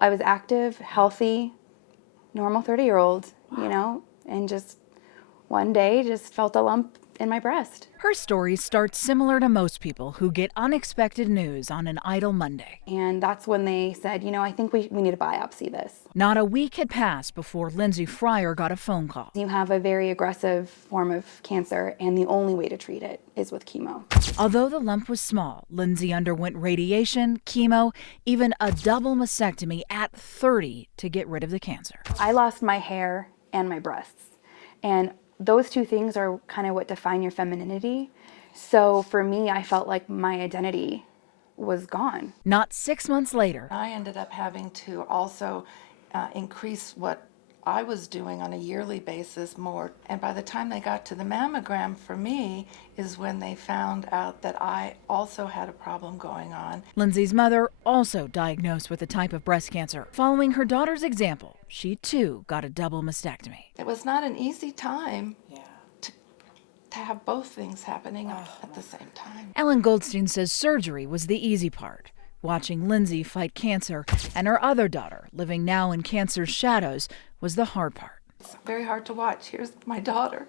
I was active, healthy, normal 30-year-old, and just one day just felt a lump in my breast. Her story starts similar to most people who get unexpected news on an idle Monday. And that's when they said, I think we need to biopsy this. Not a week had passed before Lindsay Fryer got a phone call. You have a very aggressive form of cancer, and the only way to treat it is with chemo. Although the lump was small, Lindsay underwent radiation, chemo, even a double mastectomy at 30 to get rid of the cancer. I lost my hair and my breasts, and those two things are kind of what define your femininity. So for me, I felt like my identity was gone. Not 6 months later, I ended up having to also increase what I was doing on a yearly basis more. And by the time they got to the mammogram for me is when they found out that I also had a problem going on. Lindsay's mother also diagnosed with a type of breast cancer. Following her daughter's example, she too got a double mastectomy. It was not an easy time to have both things happening at the same time. Ellen Goldstein says surgery was the easy part. Watching Lindsay fight cancer and her other daughter, living now in cancer's shadows, was the hard part. It's very hard to watch. Here's my daughter,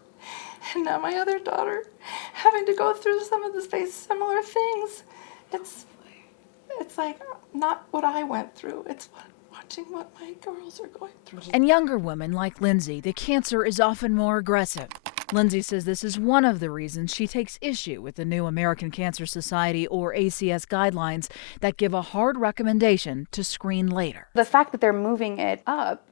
and now my other daughter having to go through some of the similar things. It's like not what I went through. It's watching what my girls are going through. And younger women like Lindsay, the cancer is often more aggressive. Lindsay says this is one of the reasons she takes issue with the new American Cancer Society or ACS guidelines that give a hard recommendation to screen later. The fact that they're moving it up,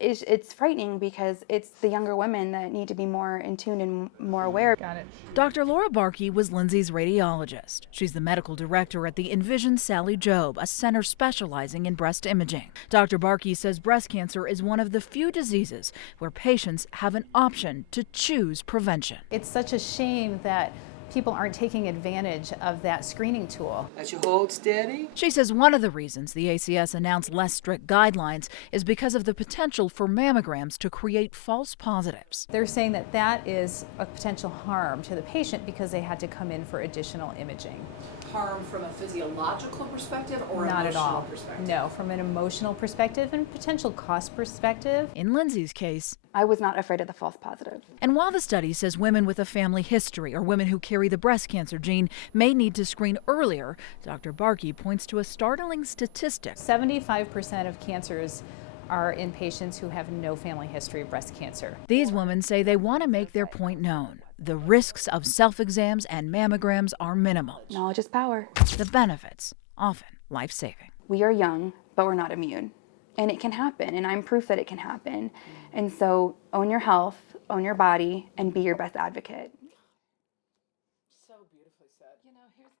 it's frightening because it's the younger women that need to be more in tune and more aware. Got it. Dr. Laura Barkey was Lindsay's radiologist. She's the medical director at the Envision Sally Job, a center specializing in breast imaging. Dr. Barkey says breast cancer is one of the few diseases where patients have an option to choose prevention. It's such a shame that people aren't taking advantage of that screening tool. As you hold steady. She says one of the reasons the ACS announced less strict guidelines is because of the potential for mammograms to create false positives. They're saying that that is a potential harm to the patient because they had to come in for additional imaging. Harm from a physiological perspective or Not emotional at all. perspective? No, from an emotional perspective and potential cost perspective. In Lindsay's case, I was not afraid of the false positive. and while the study says women with a family history or women who carry the breast cancer gene may need to screen earlier, Dr. Barkey points to a startling statistic. 75% of cancers are in patients who have no family history of breast cancer. These women say they want to make their point known. The risks of self-exams and mammograms are minimal. Knowledge is power. The benefits, often life-saving. We are young, but we're not immune. And it can happen, and I'm proof that it can happen. And so own your health, own your body, and be your best advocate.